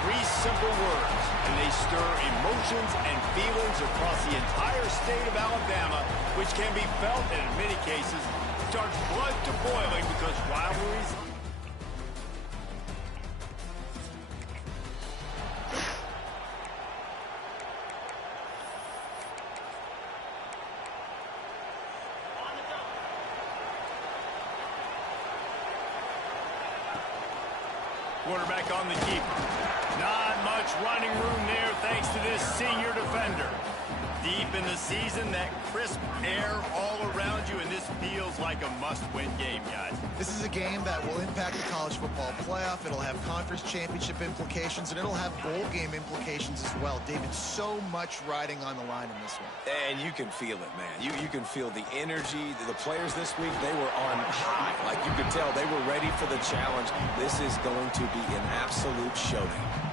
Three simple words, and they stir emotions and feelings across the entire state of Alabama, which can be felt and in many cases starts blood to boiling because rivalries. Quarterback on the keeper. Not much running room there thanks to this senior defender. Deep in the season, that crisp air all around you, and this feels like a must-win game, guys. This is a game that will impact the college football playoff. It'll have conference championship implications, and it'll have bowl game implications as well. David, so much riding on the line in this one. And you can feel it, man. You can feel the energy. The players this week, they were on high. Like you could tell, they were ready for the challenge. This is going to be an absolute showdown.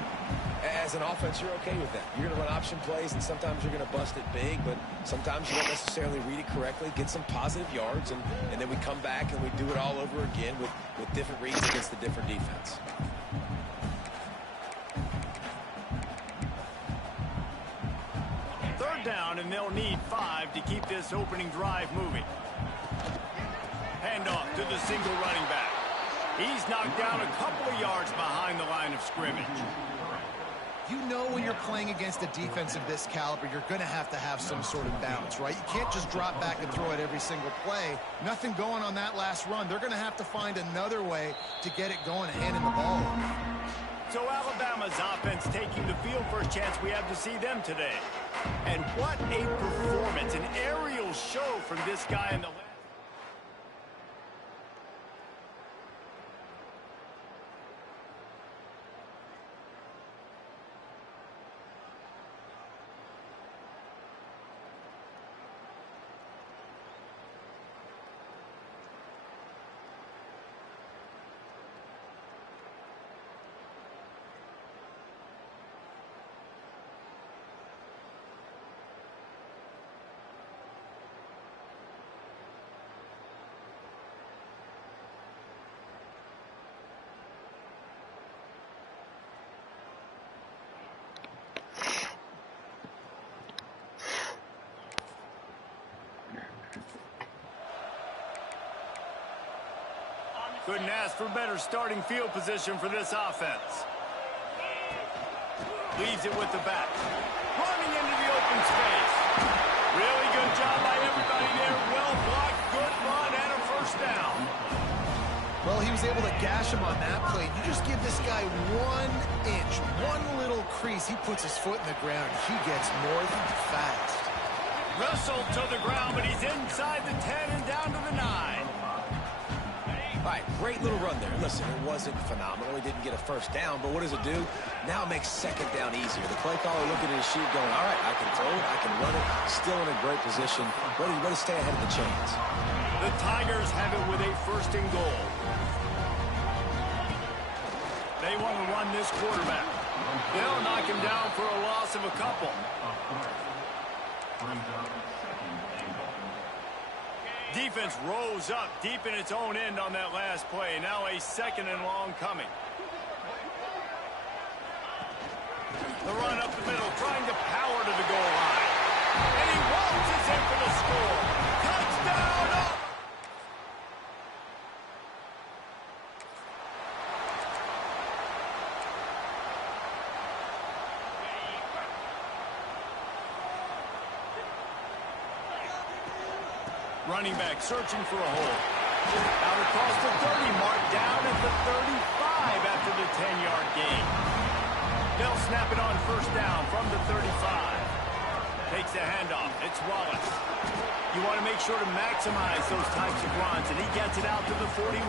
As an offense, you're okay with that. You're going to run option plays, and sometimes you're going to bust it big, but sometimes you don't necessarily read it correctly, get some positive yards, and then we come back and we do it all over again with different reads against the different defense. Third down, and they'll need 5 to keep this opening drive moving. Handoff to the single running back. He's knocked down a couple of yards behind the line of scrimmage. You know when you're playing against a defense of this caliber, you're going to have some sort of balance, right? You can't just drop back and throw it every single play. Nothing going on that last run. They're going to have to find another way to get it going, handing the ball off. So Alabama's offense taking the field, first chance we have to see them today. And what a performance, an aerial show from this guy in the left. Couldn't ask for better starting field position for this offense. Leaves it with the back. Running into the open space. Really good job by everybody there. Well blocked, good run, and a first down. Well, he was able to gash him on that play. You just give this guy 1 inch, one little crease. He puts his foot in the ground. He gets more than fast. Wrestled to the ground, but he's inside the 10 and down to the 9. All right, great little run there. Listen, it wasn't phenomenal. He didn't get a first down, but what does it do? Now it makes second down easier. The play caller looking at his sheet going, all right, I can throw it, I can run it, still in a great position, ready to stay ahead of the chains. The Tigers have it with a first and goal. They want to run this quarterback. They'll knock him down for a loss of a couple. Defense rose up deep in its own end on that last play. Now a second and long coming. The run up the middle, trying to power to the goal line. And he waltzes in for the score. Touchdown! Running back searching for a hole. Out across the 30, marked down at the 35 after the 10-yard gain. They'll snap it on first down from the 35. Takes the handoff. It's Wallace. You want to make sure to maximize those types of runs, and he gets it out to the 41.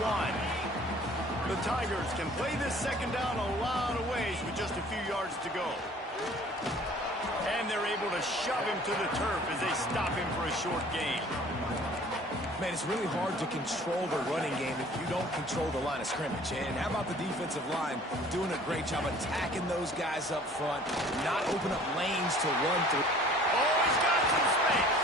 The Tigers can play this second down a lot of ways with just a few yards to go. And they're able to shove him to the turf as they stop him for a short gain. Man, it's really hard to control the running game if you don't control the line of scrimmage. And how about the defensive line doing a great job attacking those guys up front, not open up lanes to run through. Oh, he's got some space.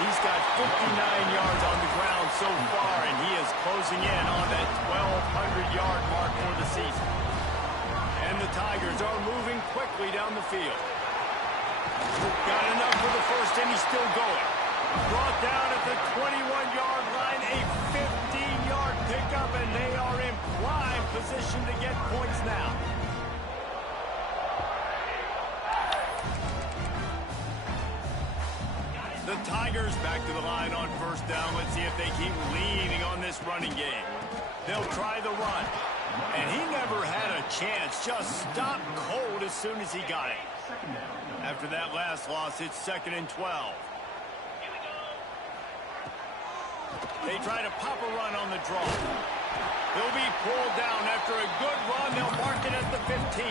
He's got 59 yards on the ground so far, and he is closing in on that 1,200-yard mark for the season. And the Tigers are moving quickly down the field. Got enough for the first, and he's still going. Brought down at the 21-yard line, a 15-yard pickup, and they are in prime position to get points now. The Tigers back to the line on first down. Let's see if they keep leaning on this running game. They'll try the run. And he never had a chance. Just stopped cold as soon as he got it. After that last loss, it's 2nd and 12. They try to pop a run on the draw. He'll be pulled down after a good run. They'll mark it at the 15.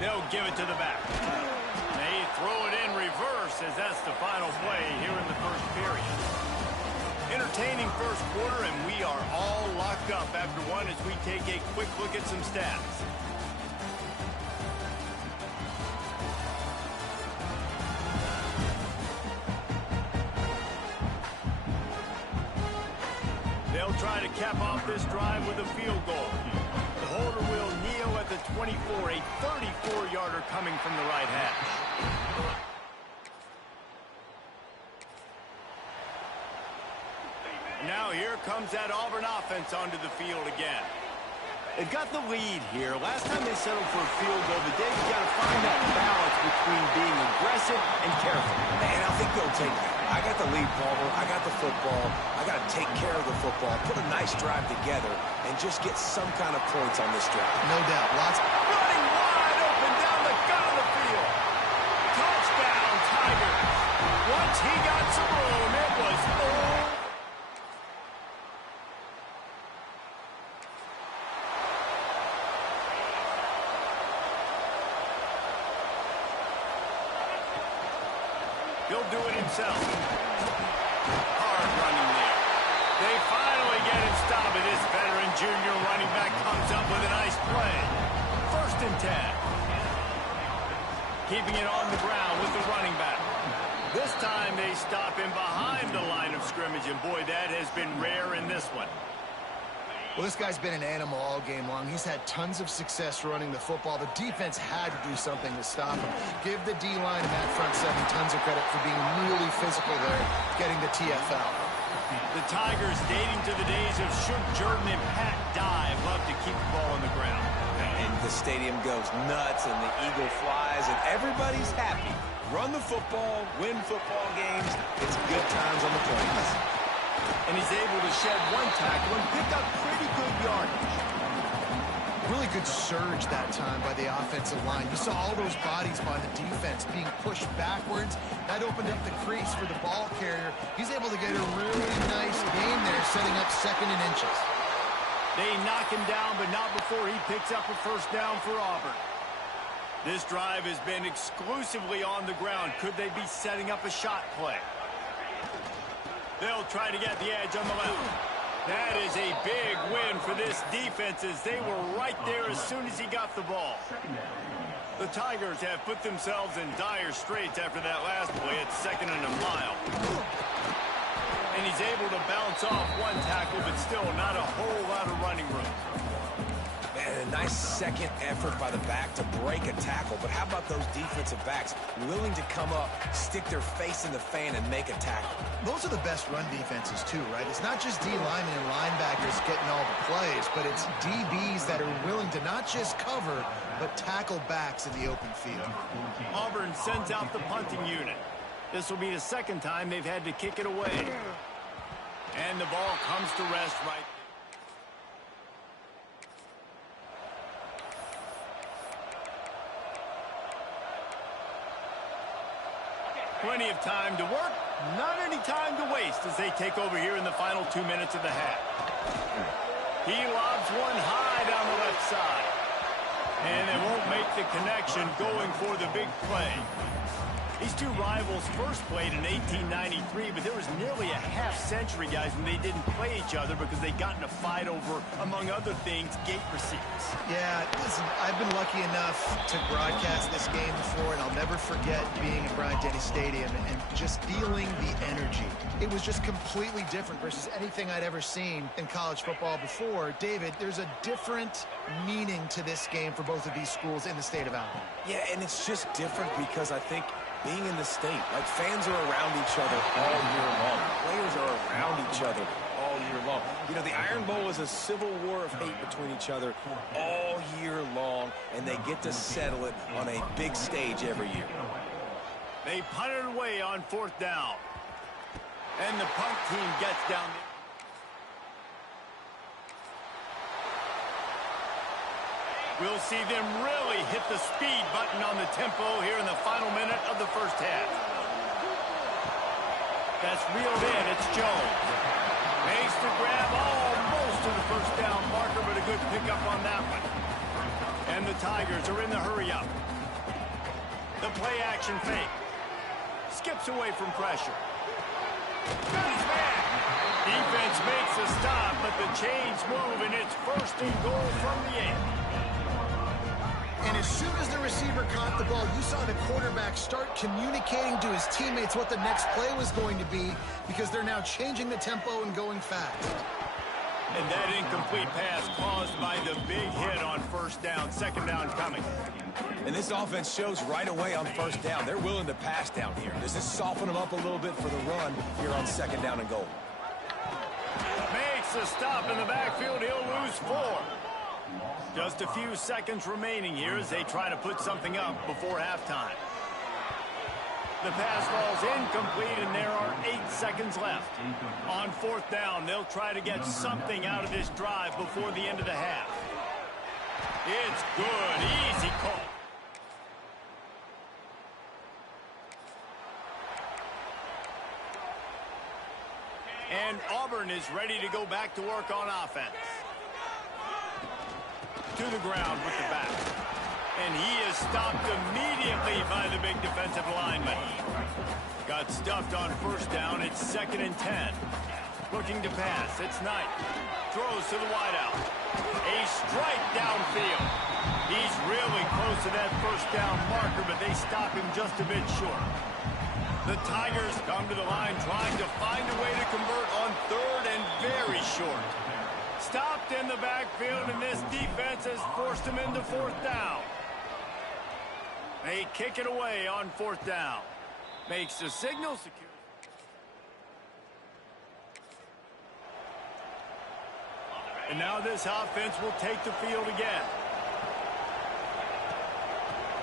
They'll give it to the back. They throw it in reverse as that's the final play here in the first period. Entertaining first quarter, and we are all locked up after one as we take a quick look at some stats. They'll try to cap off this drive with a field goal. The holder will kneel at the 24, a 34-yarder coming from the right hash. Now here comes that Auburn offense onto the field again. They've got the lead here. Last time they settled for a field goal, but they've got to find that balance between being aggressive and careful. And I think they'll take that. I got the lead, Palmer. I got the football. I got to take care of the football, put a nice drive together, and just get some kind of points on this drive. No doubt. Lots. Running wide open down the gut of the field. Touchdown, Tigers. Once he got some room, it was all. He'll do it himself. Hard running there. They finally get him stopped, and this veteran junior running back comes up with a nice play. 1st and 10. Keeping it on the ground with the running back. This time they stop him behind the line of scrimmage, and boy, that has been rare in this one. Well, this guy's been an animal all game long. He's had tons of success running the football. The defense had to do something to stop him. Give the D-line and that front seven tons of credit for being really physical there, getting the TFL. The Tigers, dating to the days of Shook Jordan and Pat Dye, love to keep the ball on the ground. And the stadium goes nuts, and the eagle flies, and everybody's happy. Run the football, win football games. It's good times on the plains. And he's able to shed one tackle and pick up pretty good yardage. Really good surge that time by the offensive line. You saw all those bodies by the defense being pushed backwards. That opened up the crease for the ball carrier. He's able to get a really nice gain there, setting up 2nd and inches. They knock him down, but not before he picks up a first down for Auburn. This drive has been exclusively on the ground. Could they be setting up a shot play? They'll try to get the edge on the left. That is a big win for this defense as they were right there as soon as he got the ball. The Tigers have put themselves in dire straits after that last play at 2nd and a mile. And he's able to bounce off one tackle, but still not a whole lot of running room. And a nice second effort by the back to break a tackle. But how about those defensive backs willing to come up, stick their face in the fan, and make a tackle? Those are the best run defenses, too, right? It's not just D-linemen and linebackers getting all the plays, but it's DBs that are willing to not just cover, but tackle backs in the open field. Auburn sends out the punting unit. This will be the 2nd time they've had to kick it away. And the ball comes to rest right. Plenty of time to work, not any time to waste as they take over here in the final 2 minutes of the half. He lobs one high down the left side. And they won't make the connection going for the big play. These two rivals first played in 1893, but there was nearly a half-century, guys, when they didn't play each other because they got in a fight over, among other things, gate receipts. Yeah, listen, I've been lucky enough to broadcast this game before, and I'll never forget being at Bryant-Denny Stadium and just feeling the energy. It was just completely different versus anything I'd ever seen in college football before. David, there's a different meaning to this game for both of these schools in the state of Alabama. Yeah, and it's just different because I think being in the state, like fans are around each other all year long. Players are around each other all year long. You know, the Iron Bowl is a civil war of hate between each other all year long, and they get to settle it on a big stage every year. They punt it away on 4th down. And the punt team gets down. We'll see them really hit the speed button on the tempo here in the final minute of the first half. That's reeled in. It's Jones. Makes the grab almost to the first down marker, but a good pickup on that one. And the Tigers are in the hurry-up. The play-action fake. Skips away from pressure. He's back. Defense makes a stop, but the chains move, and it's 1st and goal from the 8. And as soon as the receiver caught the ball, you saw the quarterback start communicating to his teammates what the next play was going to be because they're now changing the tempo and going fast. And that incomplete pass caused by the big hit on 1st down. 2nd down coming. And this offense shows right away on 1st down. They're willing to pass down here. Does this soften them up a little bit for the run here on 2nd down and goal? Makes a stop in the backfield. He'll lose 4. Just a few seconds remaining here as they try to put something up before halftime. The pass falls incomplete, and there are 8 seconds left. On 4th down, they'll try to get something out of this drive before the end of the half. It's good. Easy call. And Auburn is ready to go back to work on offense. To the ground with the back. And he is stopped immediately by the big defensive lineman. Got stuffed on 1st down. It's 2nd and 10. Looking to pass. It's Knight. Throws to the wideout. A strike downfield. He's really close to that 1st down marker, but they stop him just a bit short. The Tigers come to the line trying to find a way to convert on 3rd and very short. Stopped in the backfield, and this defense has forced him into 4th down. They kick it away on 4th down. Makes the signal secure. And now this offense will take the field again.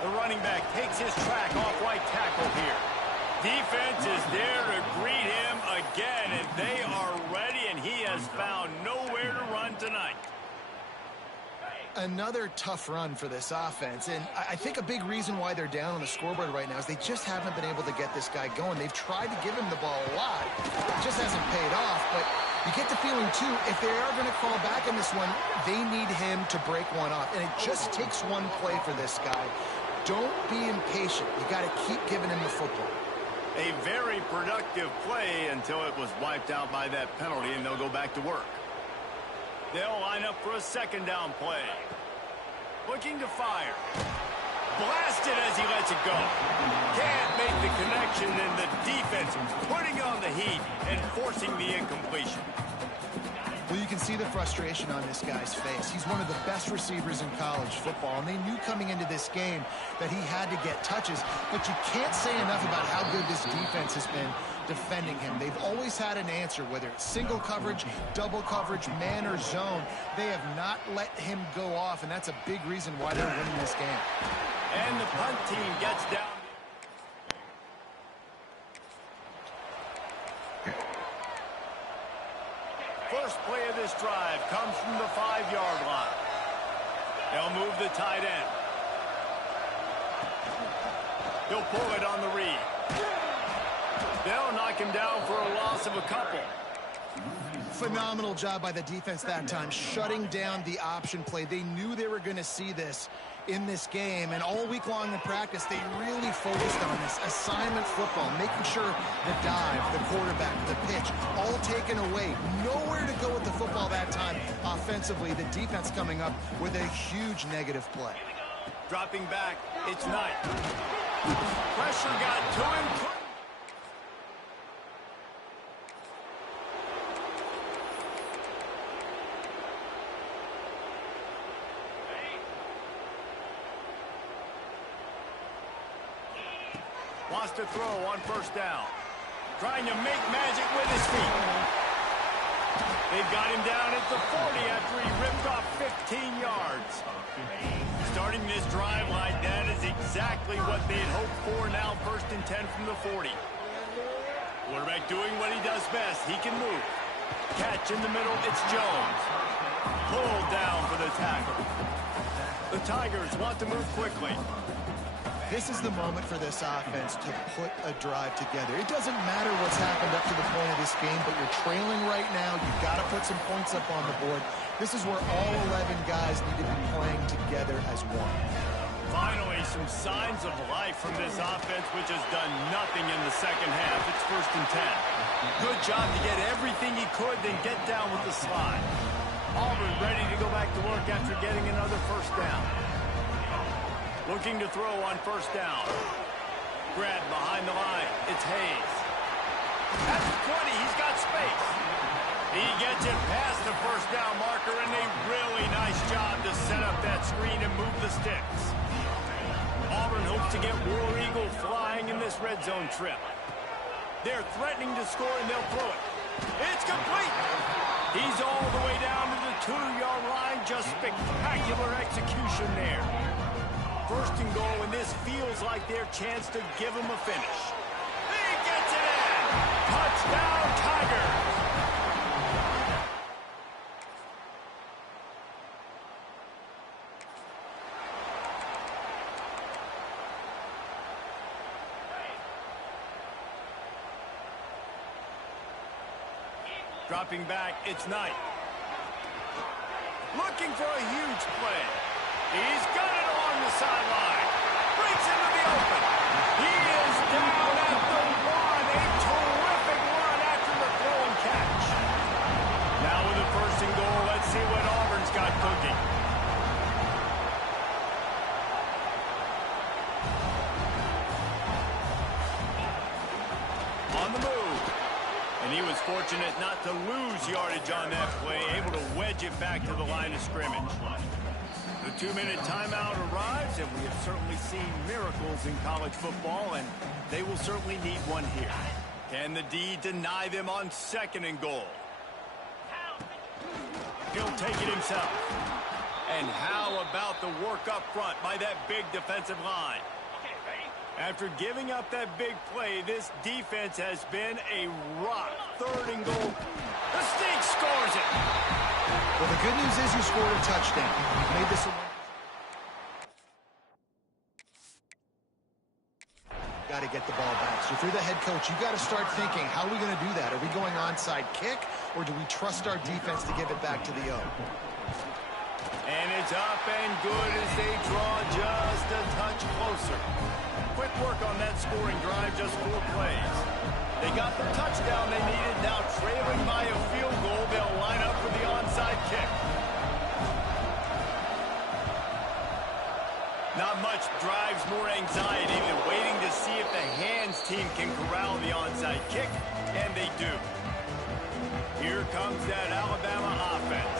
The running back takes his track off right tackle here. Defense is there to greet him again, and they are ready, and he has found nowhere to run tonight. Another tough run for this offense, and I think a big reason why they're down on the scoreboard right now is they just haven't been able to get this guy going. They've tried to give him the ball a lot. It just hasn't paid off, but you get the feeling, too, if they are going to crawl back in this one, they need him to break one off, and it just takes one play for this guy. Don't be impatient. You got to keep giving him the football. A very productive play until it was wiped out by that penalty, and they'll go back to work. They'll line up for a 2nd down play. Looking to fire. Blasted as he lets it go. Can't make the connection, and the defense putting on the heat and forcing the incompletion. Well, you can see the frustration on this guy's face. He's one of the best receivers in college football, and they knew coming into this game that he had to get touches, but you can't say enough about how good this defense has been defending him. They've always had an answer, whether it's single coverage, double coverage, man or zone. They have not let him go off, and that's a big reason why they're winning this game. And the punt team gets down. First play of this drive comes from the 5-yard line. They'll move the tight end. He'll pull it on the read. They'll knock him down for a loss of a couple. Phenomenal job by the defense that time, shutting down the option play. They knew they were going to see this in this game, and all week long in practice, they really focused on this assignment football, making sure the dive, the quarterback, the pitch, all taken away. Nowhere to go with the football that time offensively. The defense coming up with a huge negative play. Dropping back, it's Knight. Pressure got to him. Wants to throw on first down. Trying to make magic with his feet. They've got him down at the 40 after he ripped off 15 yards. Starting this drive like that is exactly what they had hoped for. Now 1st and 10 from the 40. Quarterback doing what he does best. He can move. Catch in the middle. It's Jones. Pulled down for the tackle. The Tigers want to move quickly. This is the moment for this offense to put a drive together. It doesn't matter what's happened up to the point of this game, but you're trailing right now. You've got to put some points up on the board. This is where all 11 guys need to be playing together as one. Finally, some signs of life from this offense, which has done nothing in the second half. It's 1st and 10. Good job to get everything he could, then get down with the slide. Auburn ready to go back to work after getting another first down. Looking to throw on first down. Grab behind the line. It's Hayes. At the 20, he's got space. He gets it past the first down marker, and a really nice job to set up that screen and move the sticks. Auburn hopes to get War Eagle flying in this red zone trip. They're threatening to score, and they'll throw it. It's complete. He's all the way down to the 2-yard line. Just spectacular execution there. 1st and goal, and this feels like their chance to give him a finish. He gets it in! Touchdown, Tigers! Dropping back, it's Knight. Looking for a huge play. He's got it along the sideline. Breaks into the open. He is down at the 1. A terrific run after the throw and catch. Now with a 1st and goal, let's see what Auburn's got cooking. On the move. And he was fortunate not to lose yardage on that play, able to wedge it back to the line of scrimmage. The 2-minute timeout arrives, and we have certainly seen miracles in college football, and they will certainly need one here. Can the D deny them on 2nd and goal? He'll take it himself. And how about the work up front by that big defensive line? After giving up that big play, this defense has been a rock. 3rd and goal. The Stinks scores it. Well, the good news is you scored a touchdown. You made this a... Got to get the ball back. So if you're the head coach, you got to start thinking, how are we going to do that? Are we going onside kick, or do we trust our defense to give it back to the O? And it's up and good as they draw just a touch closer. Quick work on that scoring drive, just 4 plays. They got the touchdown they needed. Now trailing by a field goal, they'll line up for the onside kick. Not much drives more anxiety than waiting to see if the hands team can corral the onside kick, and they do. Here comes that Alabama offense.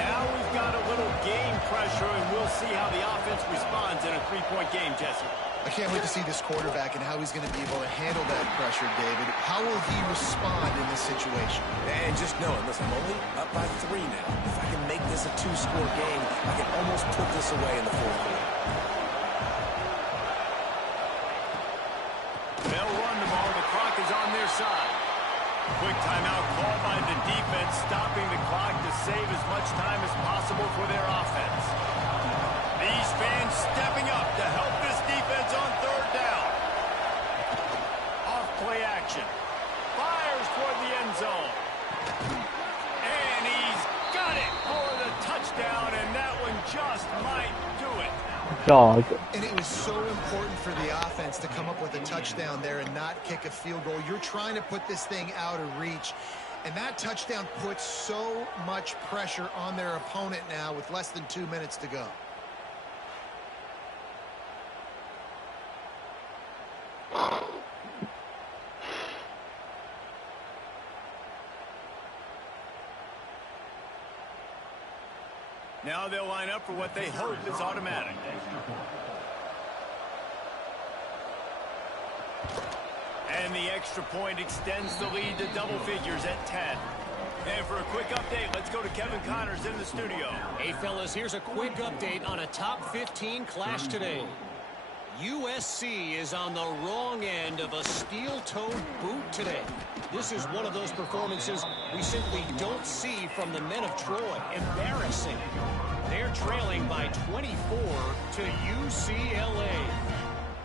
Now we've got a little game pressure, and we'll see how the offense responds in a 3-point game, Jesse. I can't wait to see this quarterback and how he's going to be able to handle that pressure, David. How will he respond in this situation? And just knowing, listen, I'm only up by 3 now. If I can make this a 2-score game, I can almost put this away in the 4th quarter. They'll run the ball. The clock is on their side. Quick timeout called by the defense, stopping the clock to save as much time as possible for their offense. These fans stepping up to help this defense on 3rd down. Off play action. Fires toward the end zone. And he's got it for the touchdown, and that one just might do it. Dog. And it was so important for the offense to come up with a touchdown there and not kick a field goal. You're trying to put this thing out of reach. And that touchdown puts so much pressure on their opponent now with less than 2 minutes to go. Now they'll line up for what they hope is automatic. And the extra point extends the lead to double figures at 10. And for a quick update, let's go to Kevin Connors in the studio. Hey, fellas, here's a quick update on a top 15 clash today. USC is on the wrong end of a steel-toed boot today. This is one of those performances we simply don't see from the men of Troy. Embarrassing. They're trailing by 24 to UCLA.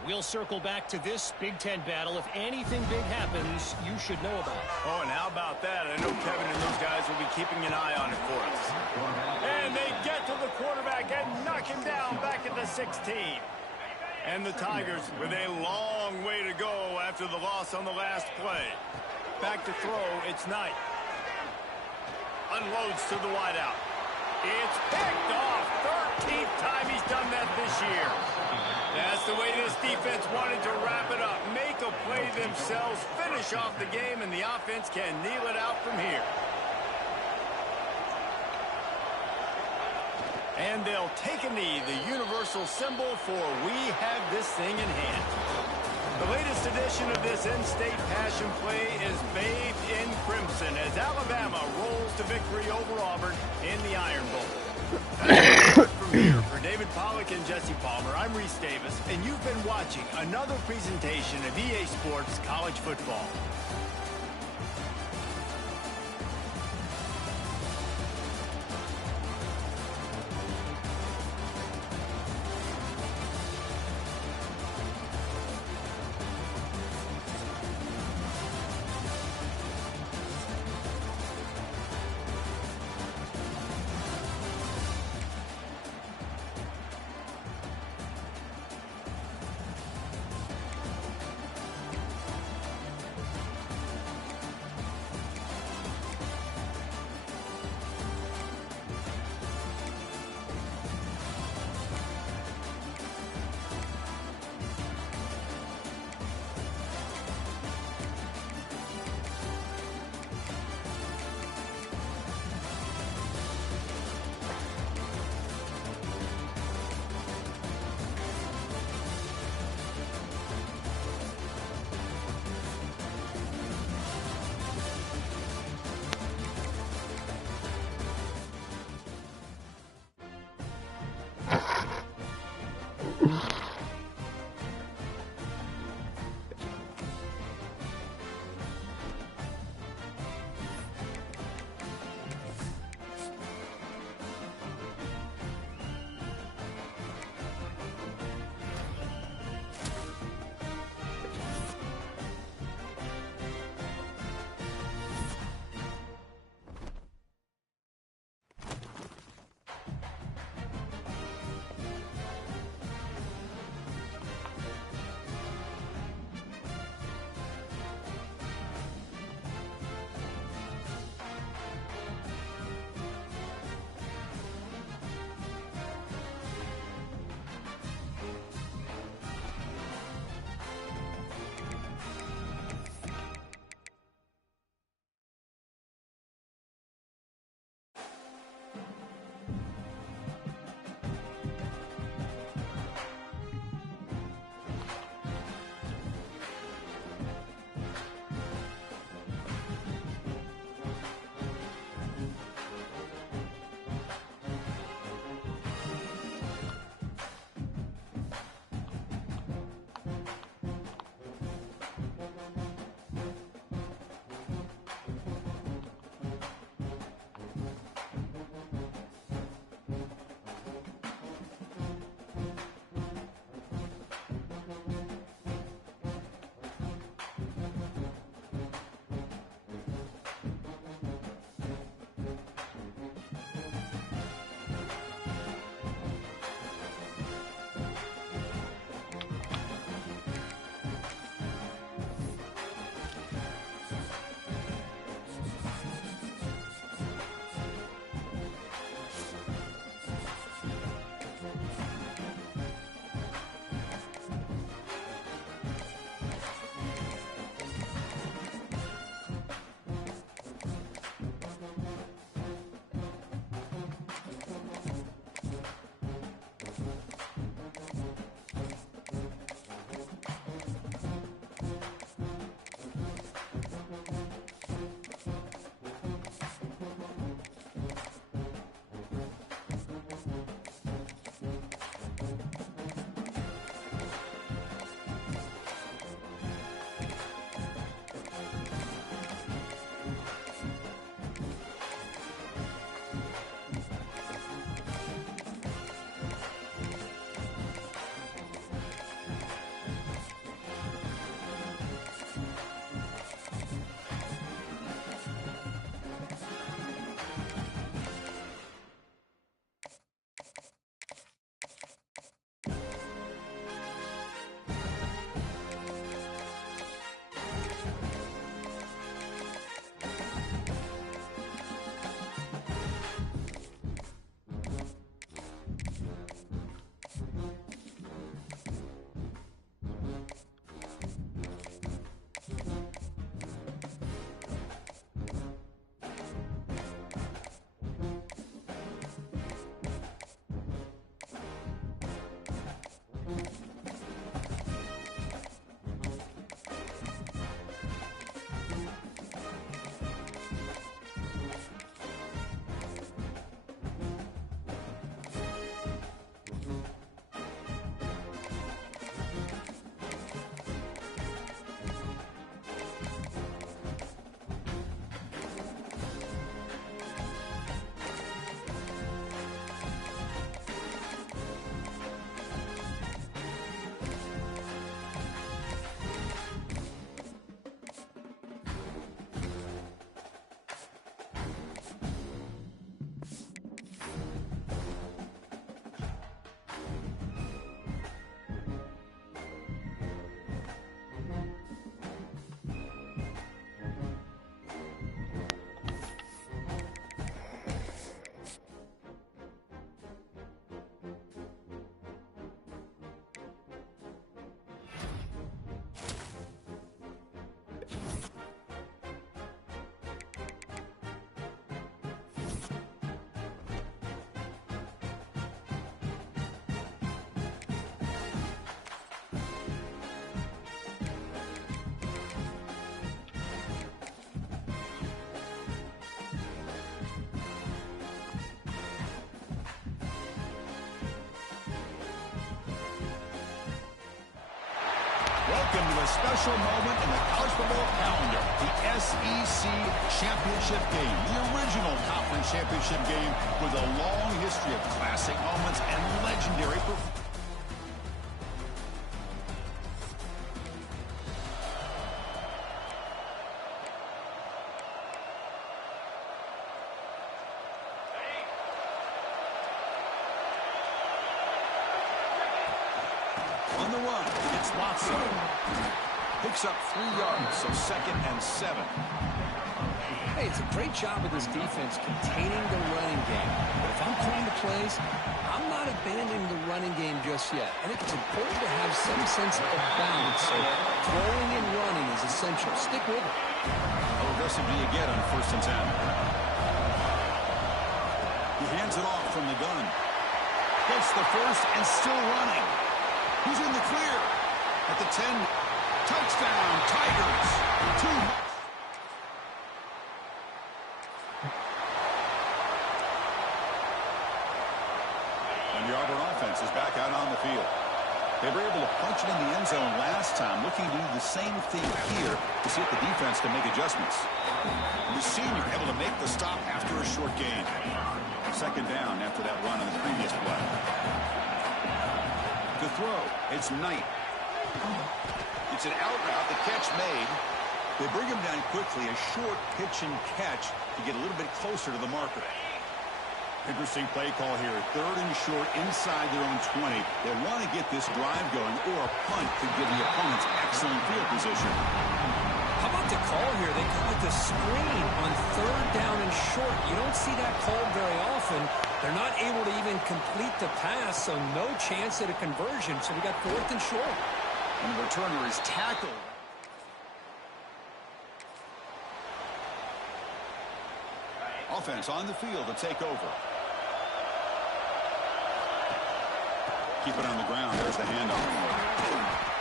We'll circle back to this Big Ten battle. If anything big happens, you should know about it. Oh, and how about that? I know Kevin and those guys will be keeping an eye on it for us. And they get to the quarterback and knock him down back at the 16. And the Tigers with a long way to go after the loss on the last play. Back to throw, it's Knight. Unloads to the wideout. It's picked off. 13th time he's done that this year. That's the way this defense wanted to wrap it up. Make a play themselves, finish off the game, and the offense can kneel it out from here. And they'll take a knee, the universal symbol for we have this thing in hand. The latest edition of this in-state passion play is bathed in crimson as Alabama rolls to victory over Auburn in the Iron Bowl. From here, for David Pollack and Jesse Palmer, I'm Reese Davis, and you've been watching another presentation of EA Sports College Football. Welcome to a special moment in the college football calendar, the SEC Championship Game, the original conference championship game with a long history of classic moments and legendary performances. On the run, it's Watson. Picks up 3 yards, so 2nd and 7. Hey, it's a great job of this defense containing the running game. But if I'm calling the plays, I'm not abandoning the running game just yet. I think it's important to have some sense of balance. So throwing and running is essential. Stick with it. How aggressive do you get on 1st and 10? He hands it off from the gun. Gets the first and still running. He's in the clear at the 10. Touchdown, Tigers. 2. And the Auburn offense is back out on the field. They were able to punch it in the end zone last time, looking to do the same thing here to see if the defense can make adjustments. The senior able to make the stop after a short gain. 2nd down after that run on the previous play. To throw, it's Knight. It's an out route, the catch made. They bring him down quickly, a short pitch and catch to get a little bit closer to the marker. Interesting play call here. 3rd and short inside their own 20. They want to get this drive going, or a punt could give the opponents excellent field position. How about the call here? They call it the screen on 3rd down and short. You don't see that called very often. They're not able to even complete the pass, so no chance at a conversion. So we got 4th and short. And the returner is tackled. Offense on the field to take over. Keep it on the ground. There's the handoff.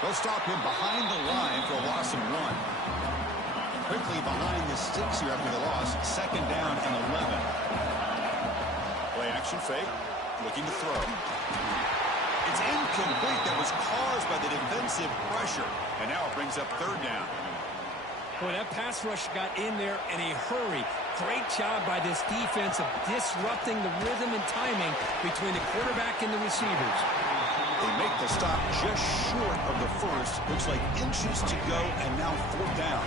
They'll stop him behind the line for a loss of 1. Quickly behind the sticks here after the loss. 2nd down and 11. Play action fake. Looking to throw. It's incomplete. That was caused by the defensive pressure. And now it brings up 3rd down. Boy, that pass rush got in there in a hurry. Great job by this defense of disrupting the rhythm and timing between the quarterback and the receivers. They make the stop just short of the first. Looks like inches to go, and now 4th down.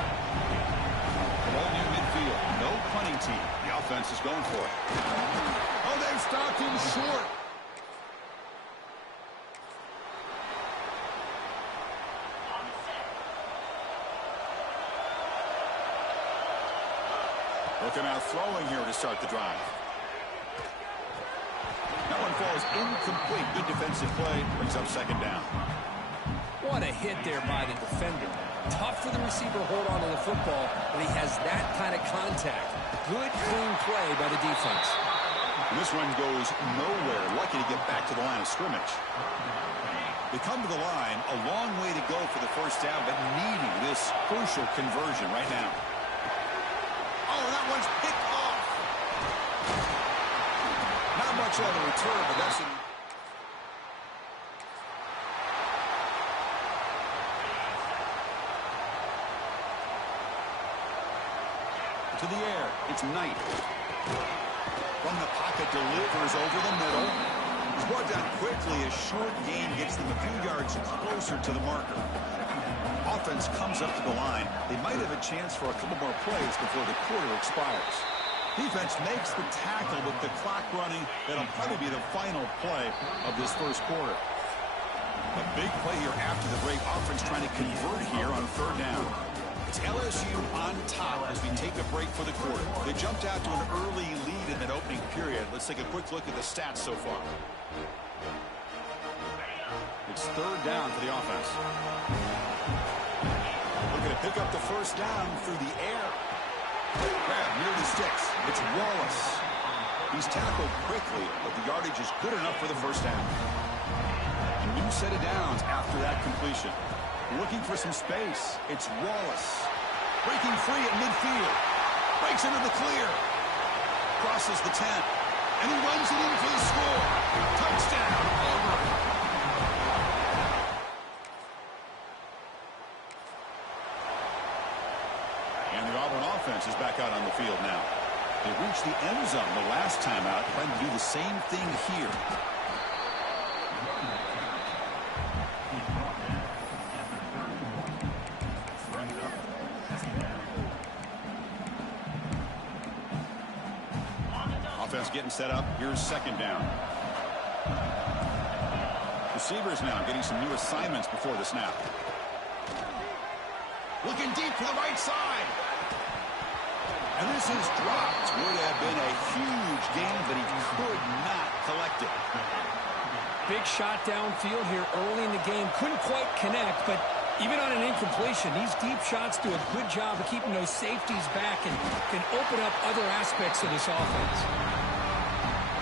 Ball near midfield. No punting team. The offense is going for it. Oh, they've stopped him short. Looking out throwing here to start the drive. That one falls incomplete. Good defensive play. Brings up 2nd down. What a hit there by the defender. Tough for the receiver to hold on to the football, but he has that kind of contact. Good, clean play by the defense. And this one goes nowhere. Lucky to get back to the line of scrimmage. They come to the line. A long way to go for the 1st down, but needing this crucial conversion right now. Oh, that one's picked off. Not much on the return, but that's to the air. It's Knight. From the pocket, delivers over the middle. He's brought down quickly. A short gain gets them a few yards closer to the marker. Offense comes up to the line. They might have a chance for a couple more plays before the quarter expires. Defense makes the tackle with the clock running. That'll probably be the final play of this 1st quarter. A big play here after the break. Offense trying to convert here on 3rd down. It's LSU on top as we take a break for the quarter. They jumped out to an early lead in that opening period. Let's take a quick look at the stats so far. It's 3rd down for the offense. Looking to pick up the 1st down through the air. Grab near the sticks. It's Wallace. He's tackled quickly, but the yardage is good enough for the 1st down. A new set of downs after that completion. Looking for some space. It's Wallace. Breaking free at midfield. Breaks into the clear. Crosses the 10. And he runs it in for the score. Touchdown, Auburn. And the Auburn offense is back out on the field now. They reached the end zone the last time out, trying to do the same thing here. Offense getting set up. Here's second down. Receivers now getting some new assignments before the snap. Looking deep to the right side. And this is dropped. Would have been a huge gain, but he could not collect it. Big shot downfield here early in the game. Couldn't quite connect, but even on an incompletion, these deep shots do a good job of keeping those safeties back and can open up other aspects of this offense.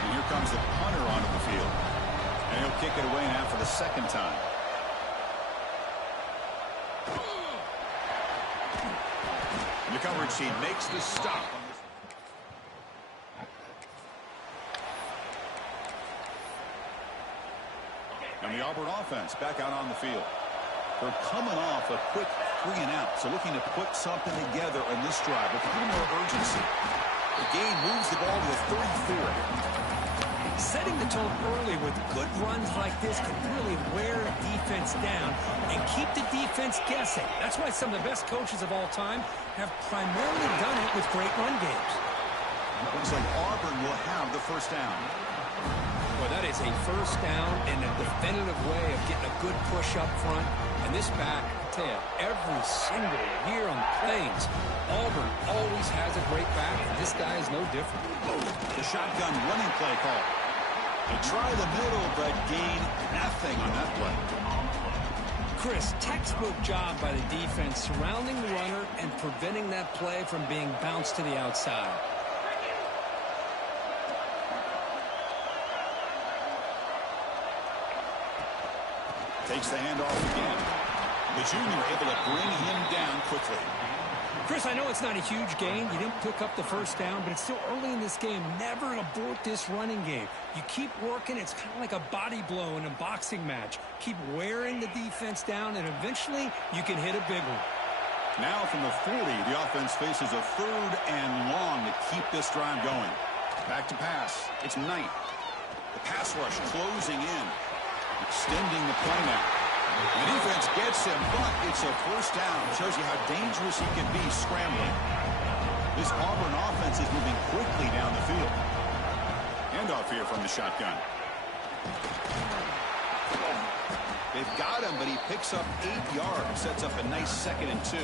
And here comes the punter onto the field. And he'll kick it away now for the second time. The coverage team makes the stop. And the Auburn offense back out on the field. They're coming off a quick 3 and out, so looking to put something together in this drive with a little more urgency. The game moves the ball to the 34. Setting the tone early with good runs like this can really wear a defense down and keep the defense guessing. That's why some of the best coaches of all time have primarily done it with great run games. Looks like Auburn will have the first down. Well, that is a first down in a definitive way of getting a good push up front. And this back, I tell you, every single year on the Plains, Auburn always has a great back, and this guy is no different. The shotgun running play call. They try the middle, but gain nothing on that play. Chris, textbook job by the defense surrounding the runner and preventing that play from being bounced to the outside. Takes the handoff again. The junior able to bring him down quickly. Chris, I know it's not a huge gain. You didn't pick up the first down, but it's still early in this game. Never abort this running game. You keep working. It's kind of like a body blow in a boxing match. Keep wearing the defense down, and eventually you can hit a big one. Now from the 40, the offense faces a 3rd and long to keep this drive going. Back to pass. It's Knight. The pass rush closing in. Extending the play now. The defense gets him, but it's a first down. Shows you how dangerous he can be scrambling. This Auburn offense is moving quickly down the field. Handoff here from the shotgun. They've got him, but he picks up 8 yards. Sets up a nice 2nd and 2.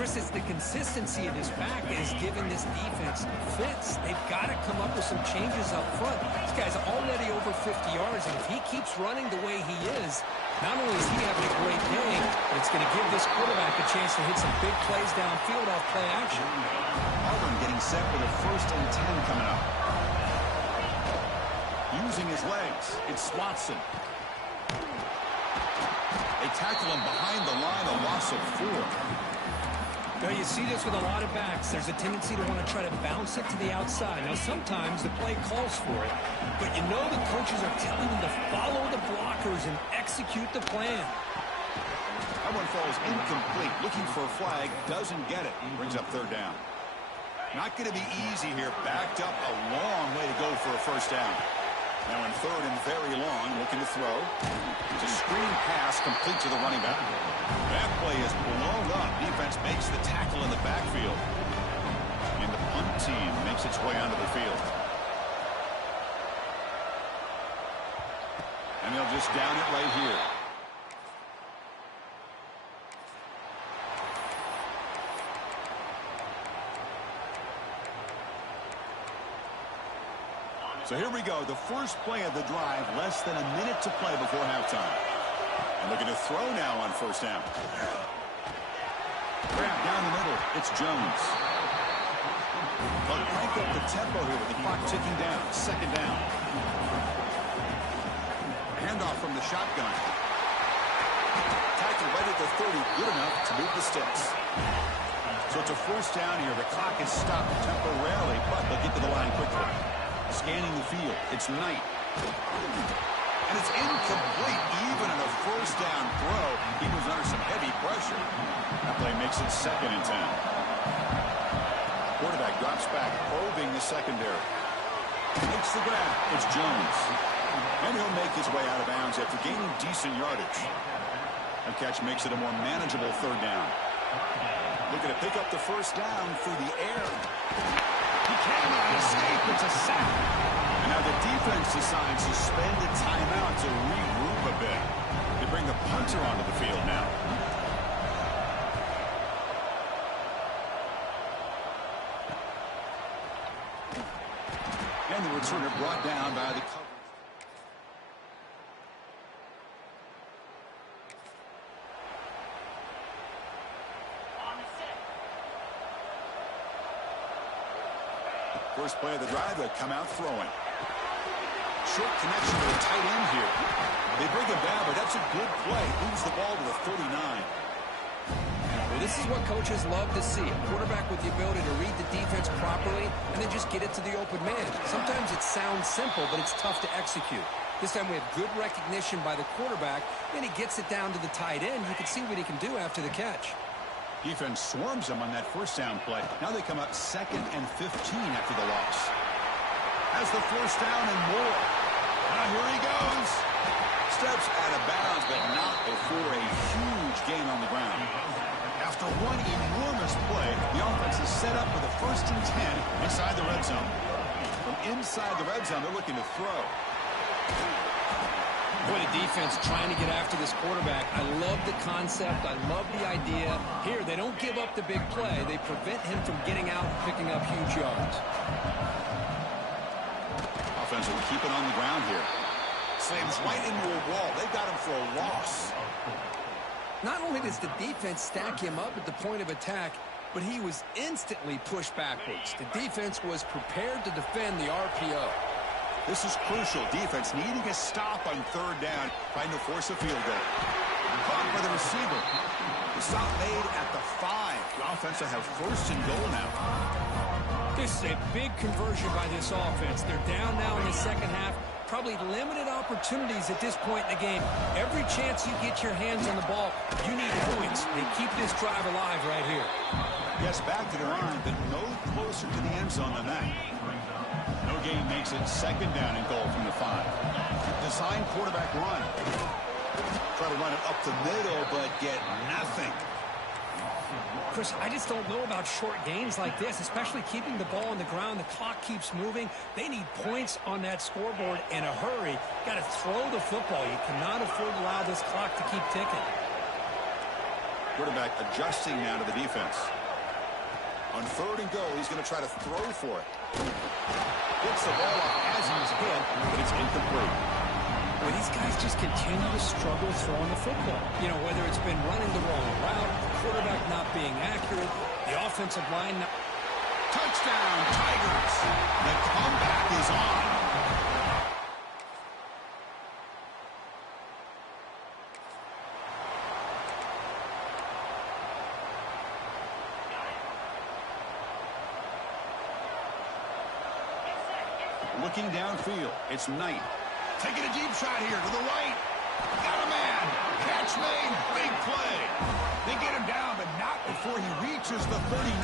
Chris, it's the consistency of this back that is giving this defense fits. They've got to come up with some changes up front. This guy's already over 50 yards, and if he keeps running the way he is, not only is he having a great day, but it's going to give this quarterback a chance to hit some big plays downfield off play action. Auburn getting set for the 1st and 10 coming up. Using his legs, it's Watson. They tackle him behind the line, a loss of 4. Now, you see this with a lot of backs. There's a tendency to want to try to bounce it to the outside. Now, sometimes the play calls for it, but you know the coaches are telling them to follow the blockers and execute the plan. That one falls incomplete. Looking for a flag, doesn't get it. Brings up 3rd down. Not going to be easy here. Backed up a long way to go for a first down. Now in 3rd and very long, looking to throw. It's a screen pass complete to the running back. That play is blown up. Defense makes the tackle in the backfield. And the punt team makes its way onto the field. And they'll just down it right here. So here we go, the first play of the drive, less than a minute to play before halftime. And looking to throw now on first down. Grab down the middle, it's Jones. They'll crank up the tempo here with the clock ticking down. 2nd down. Handoff from the shotgun. Tackle right at the 30, good enough to move the sticks. So it's a first down here. The clock is stopped temporarily, but they'll get to the line quickly. Scanning the field, it's Knight. And it's incomplete, even in a first down throw. He was under some heavy pressure. That play play makes it 2nd and 10. Quarterback drops back, probing the secondary. Makes the grab. It's Jones. And he'll make his way out of bounds after gaining decent yardage. The catch makes it a more manageable 3rd down. Looking to pick up the 1st down through the air. He cannot escape. It's a sack. And now the defense decides to spend a timeout to regroup a bit. They bring the punter onto the field now. And the returner brought down by the cover. First play of the drive, they'll come out throwing. Short connection to the tight end here. They bring him down, but that's a good play. Moves the ball to the 39. Well, this is what coaches love to see. A quarterback with the ability to read the defense properly and then just get it to the open man. Sometimes it sounds simple, but it's tough to execute. This time we have good recognition by the quarterback, and he gets it down to the tight end. You can see what he can do after the catch. Defense swarms them on that 1st down play. Now they come up 2nd and 15 after the loss. Has the 1st down and more. Now here he goes. Steps out of bounds, but not before a huge gain on the ground. After one enormous play, the offense is set up for the 1st and 10 inside the red zone. From inside the red zone, they're looking to throw. Boy, the defense trying to get after this quarterback. I love the concept. I love the idea. Here, they don't give up the big play. They prevent him from getting out and picking up huge yards. Offense will keep it on the ground here. Slams right into a wall. They've got him for a loss. Not only does the defense stack him up at the point of attack, but he was instantly pushed backwards. The defense was prepared to defend the RPO. This is crucial. Defense needing a stop on 3rd down, trying to force a field goal. Caught by the receiver. The stop made at the 5. The offense will have 1st and goal now. This is a big conversion by this offense. They're down now in the 2nd half. Probably limited opportunities at this point in the game. Every chance you get your hands on the ball, you need points. They keep this drive alive right here. Yes, back to the line, but no closer to the end zone than that. No gain makes it 2nd down and goal from the 5. Design quarterback run. Try to run it up the middle, but get nothing. Chris, I just don't know about short gains like this, especially keeping the ball on the ground. The clock keeps moving. They need points on that scoreboard in a hurry. Got to throw the football. You cannot afford to allow this clock to keep ticking. Quarterback adjusting now to the defense. On 3rd and goal, he's going to try to throw for it. Gets the ball up as he's hit, but it's incomplete. Well, these guys just continue to struggle throwing the football. You know, whether it's been running the wrong route, the quarterback not being accurate, the offensive line not... Touchdown, Tigers! The comeback is on. Looking downfield, it's Knight. Taking a deep shot here to the right. Got a man. Catch made. Big play. They get him down, but not before he reaches the 39.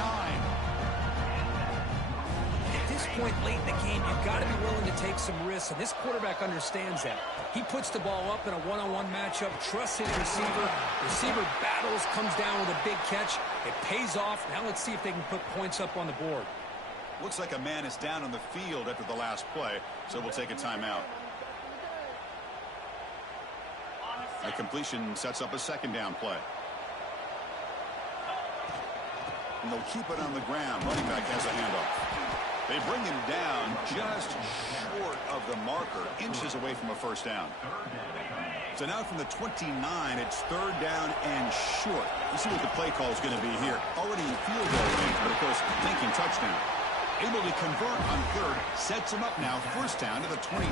At this point late in the game, you've got to be willing to take some risks, and this quarterback understands that. He puts the ball up in a one-on-one matchup, trusts his receiver. Receiver battles, comes down with a big catch. It pays off. Now let's see if they can put points up on the board. Looks like a man is down on the field after the last play, so we'll take a timeout. The completion sets up a 2nd down play. And they'll keep it on the ground. Running back has a handoff. They bring him down just short of the marker, inches away from a 1st down. So now from the 29, it's 3rd down and short. You see what the play call is going to be here. Already in field goal range, but of course, thinking touchdown. Able to convert on 3rd, sets him up now, 1st down to the 22.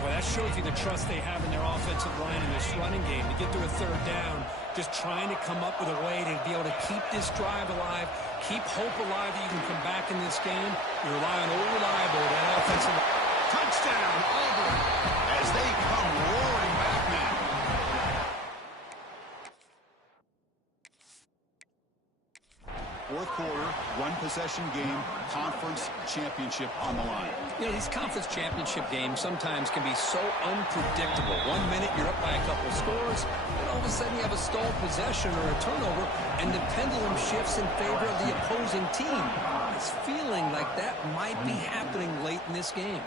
Well, that shows you the trust they have in their offensive line in this running game. To get to a 3rd down, just trying to come up with a way to be able to keep this drive alive, keep hope alive that you can come back in this game. You rely on old reliable, that offensive line. Touchdown, Auburn, as they come roaring back now. fourth quarter, one-possession game, conference championship on the line. You know, these conference championship games sometimes can be so unpredictable. 1 minute you're up by a couple scores, and all of a sudden you have a stalled possession or a turnover, and the pendulum shifts in favor of the opposing team. It's feeling like that might be happening late in this game.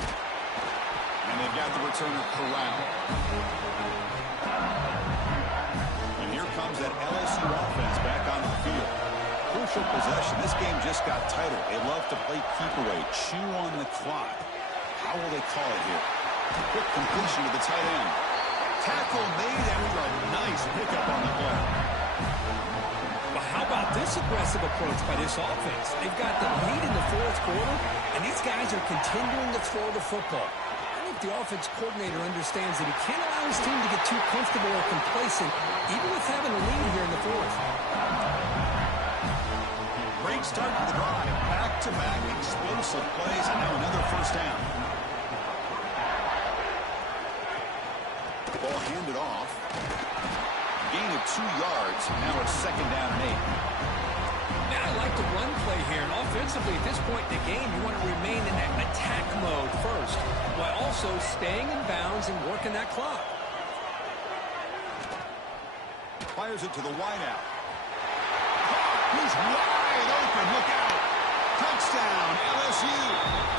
And they've got the returner corralled. And here comes that LSU offense back onto the field. Crucial possession. This game just got tighter. They love to play keep away, chew on the clock. How will they call it here? Quick completion to the tight end. Tackle made after a nice pickup on the play. Well, how about this aggressive approach by this offense? They've got the lead in the fourth quarter, and these guys are continuing to throw the football. I think the offense coordinator understands that he can't allow his team to get too comfortable or complacent, even with having a lead here in the fourth. Great start to the drive. Back-to-back explosive plays, and now another first down. Ball handed off. Gain of 2 yards. Now it's second down and 8. Now I like the run play here, and offensively at this point in the game, you want to remain in that attack mode first, while also staying in bounds and working that clock. Fires it to the wideout. He's wide open. Look out. Touchdown, LSU.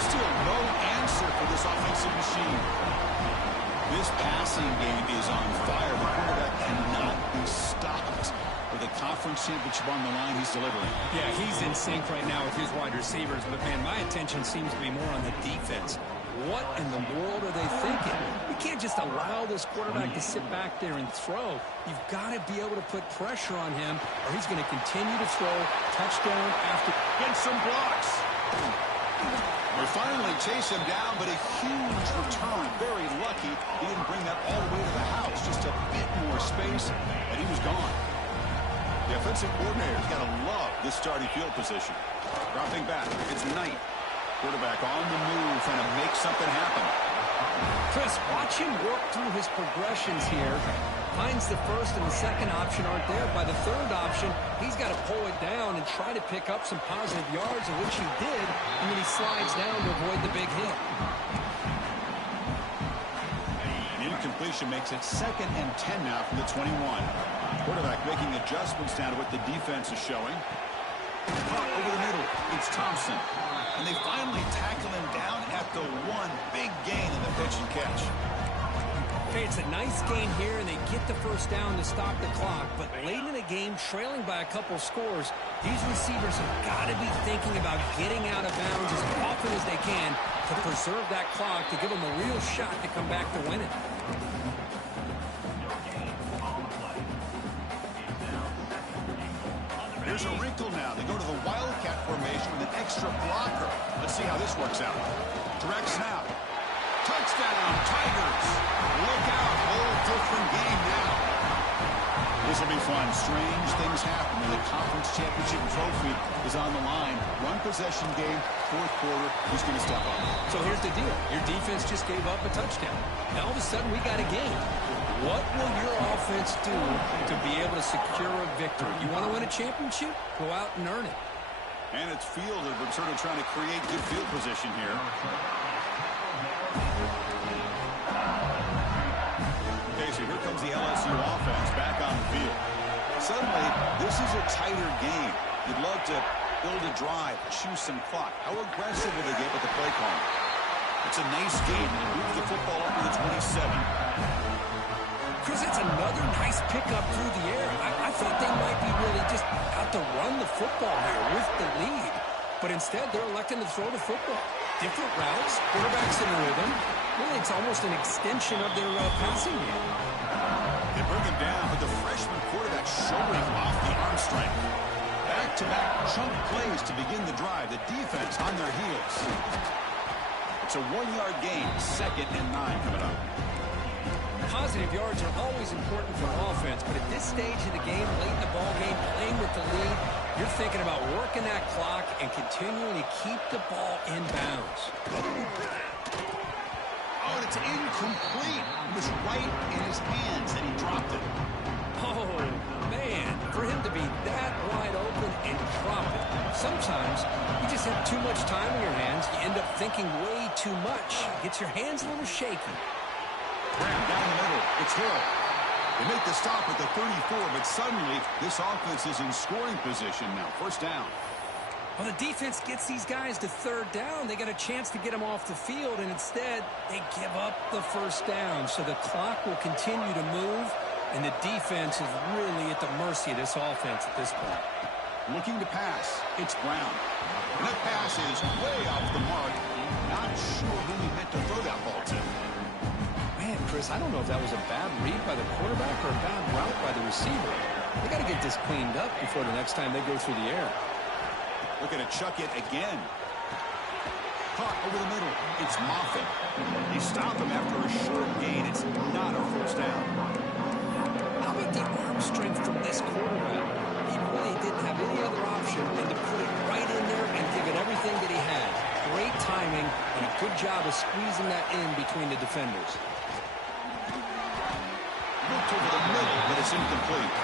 Still no answer for this offensive machine. This passing game is on fire. The quarterback cannot be stopped. With a conference championship on the line, he's delivering. Yeah, he's in sync right now with his wide receivers, but man, my attention seems to be more on the defense. What in the world are they thinking? You can't just allow this quarterback to sit back there and throw. You've got to be able to put pressure on him, or he's going to continue to throw touchdown after. Gets some blocks. We finally chase him down, but a huge return. Very lucky he didn't bring that all the way to the house. Just a bit more space, and he was gone. The offensive coordinator's got to love this starting field position. Dropping back, it's Knight. Quarterback on the move, trying to make something happen. Chris, watch him work through his progressions here. Finds the first and the second option aren't there. By the third option, he's got to pull it down and try to pick up some positive yards, of which he did, and then he slides down to avoid the big hit. The incompletion makes it second and 10 now from the 21. Quarterback making adjustments down to what the defense is showing. Over the middle, it's Thompson. And they finally tackle him down at the 1. Big gain in the pitch and catch. Okay, it's a nice gain here, and they get the first down to stop the clock. But late in the game, trailing by a couple scores, these receivers have got to be thinking about getting out of bounds as often as they can to preserve that clock, to give them a real shot to come back to win it. There's a wrinkle now. They go to the Wildcat formation with an extra blocker. Let's see how this works out. Direct snap. Touchdown, Tigers. Look out. Whole different game now. This will be fun. Strange things happen when the conference championship trophy is on the line. One possession game, fourth quarter. Who's going to step up? So here's the deal. Your defense just gave up a touchdown. Now all of a sudden we got a game. What will your offense do to be able to secure a victory? You want to win a championship? Go out and earn it. And it's fielded. We're sort of trying to create good field position here. Okay, so here comes the LSU offense back on the field. Suddenly, this is a tighter game. You'd love to build a drive, choose some clock. How aggressive will they get with the play call? It's a nice game. They move the football up to the 27. Chris, it's another nice pickup through the air. I thought they might be really just out to run the football here with the lead. But instead, they're electing to throw the football. Different routes, quarterbacks in rhythm. Really, it's almost an extension of their passing game. They bring him down, but the freshman quarterback showing off the arm strength. Back-to-back chunk plays to begin the drive. The defense on their heels. It's a 1-yard gain, second and 9 coming up. Positive yards are always important for an offense, but at this stage of the game, late in the ball game, playing with the lead, you're thinking about working that clock and continuing to keep the ball in bounds. Oh, and it's incomplete. It was right in his hands, and he dropped it. Oh, man, for him to be that wide open too much time in your hands, you end up thinking way too much. Gets your hands a little shaky. Graham down the middle. It's Hill. They make the stop at the 34, but suddenly this offense is in scoring position now. First down. Well, the defense gets these guys to third down. They got a chance to get them off the field, and instead they give up the first down. So the clock will continue to move, and the defense is really at the mercy of this offense at this point. Looking to pass. It's Brown. And that pass is way off the mark. Not sure who he meant to throw that ball to. Man, Chris, I don't know if that was a bad read by the quarterback or a bad route by the receiver. They got to get this cleaned up before the next time they go through the air. Looking to chuck it again. Caught over the middle. It's Moffitt. They stop him after a short gain. It's not a first down. How about the arm strength from this quarterback? He really didn't have any other option than to put it right in there and give it everything that he had. Great timing and a good job of squeezing that in between the defenders. Looked over the middle, but it's incomplete.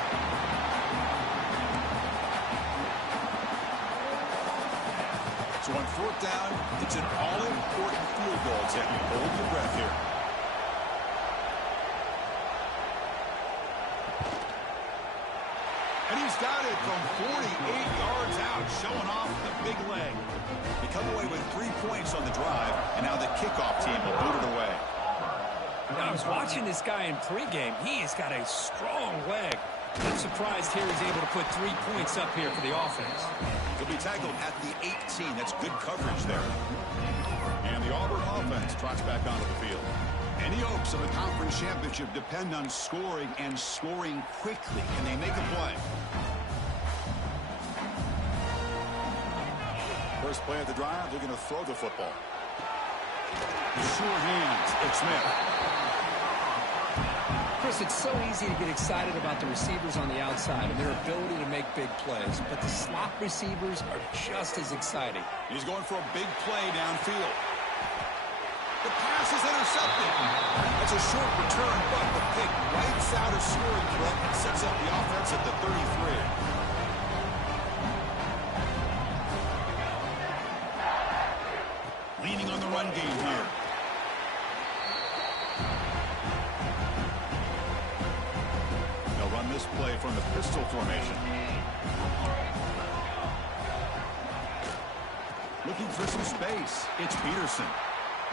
So on fourth down, it's an all-important field goal attempt. Hold your breath here. And he's got it from 48 yards out, showing off the big leg. They come away with 3 points on the drive, and now the kickoff team will boot it away. Now, I was watching this guy in pregame. He has got a strong leg. I'm surprised here he's able to put 3 points up here for the offense. He'll be tackled at the 18. That's good coverage there. And the Auburn offense trots back onto the field. Any hopes of a conference championship depend on scoring and scoring quickly. Can they make a play? First play of the drive, they're going to throw the football. Sure hands. It's Smith. Chris, it's so easy to get excited about the receivers on the outside and their ability to make big plays, but the slot receivers are just as exciting. He's going for a big play downfield. The pass is intercepted. That's a short return, but the pick wipes out a scoring threat and sets up the offense at the 33. Leaning on the run game here. They'll run this play from the pistol formation. Looking for some space. It's Peterson.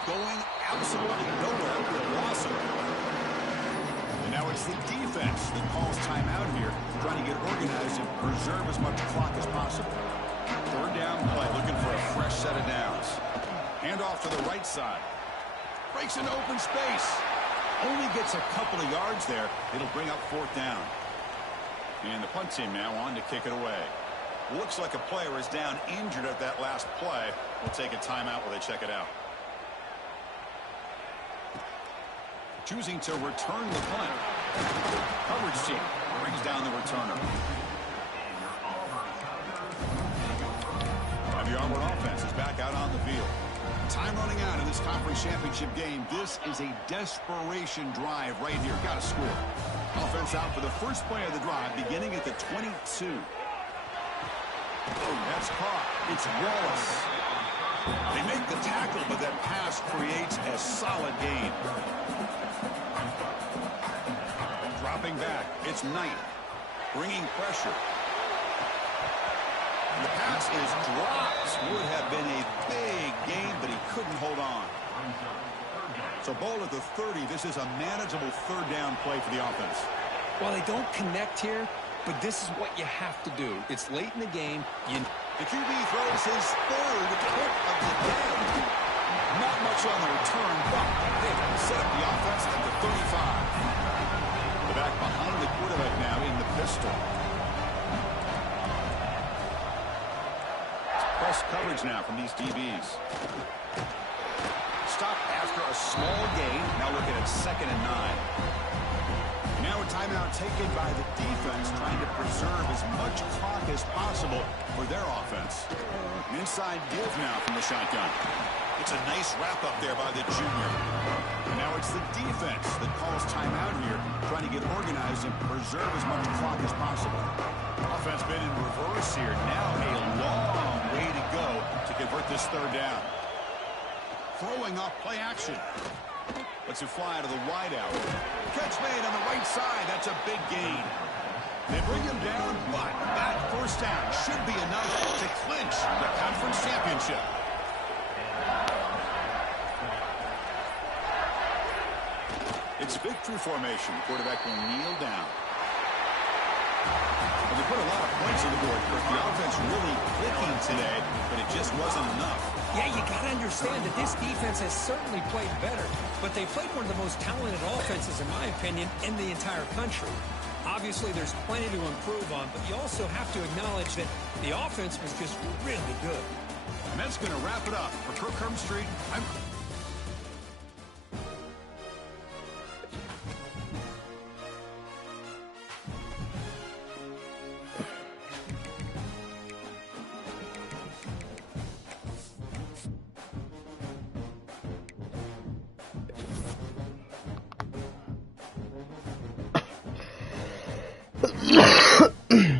Going absolutely nowhere with Lawson. And now it's the defense that calls timeout here, trying to get organized and preserve as much clock as possible. Third down play, looking for a fresh set of downs. Hand off to the right side. Breaks into open space. Only gets a couple of yards there. It'll bring up fourth down. And the punt team now on to kick it away. Looks like a player is down injured at that last play. We'll take a timeout while they check it out. Choosing to return the punt. Coverage team brings down the returner. And the Auburn offense is back out on the field. Time running out in this conference championship game. This is a desperation drive right here. Got to score. Offense out for the first play of the drive, beginning at the 22. That's caught. It's Wallace. They make the tackle, but that pass creates a solid gain. Dropping back, it's Knight, bringing pressure. And the pass is dropped. Would have been a big gain, but he couldn't hold on. So ball at the 30. This is a manageable third down play for the offense. Well, they don't connect here, but this is what you have to do. It's late in the game. The QB throws his third pick of the day. Not much on the return, but they set up the offense at the 35. Back behind the quarterback now in the pistol. Press coverage now from these DBs. Stop after a small gain. Now looking at 2nd and 9. Now a timeout taken by the defense, trying to preserve as much clock as possible for their offense. An inside give now from the shotgun. It's a nice wrap-up there by the junior. And now it's the defense that calls timeout here, trying to get organized and preserve as much clock as possible. Offense been in reverse here. Now a long way to go to convert this third down. Throwing off play action. Lets it fly to the wideout. Catch made on the right side. That's a big gain. They bring him down, but that first down should be enough to clinch the conference championship. It's victory formation. Quarterback will kneel down. Well, they put a lot of points on the board, Kirk. The offense really clicking today, but it just wasn't enough. Yeah, you got to understand that this defense has certainly played better, but they played one of the most talented offenses, in my opinion, in the entire country. Obviously, there's plenty to improve on, but you also have to acknowledge that the offense was just really good. And that's going to wrap it up. For Kirk Herbstreit, I'm... Yeah.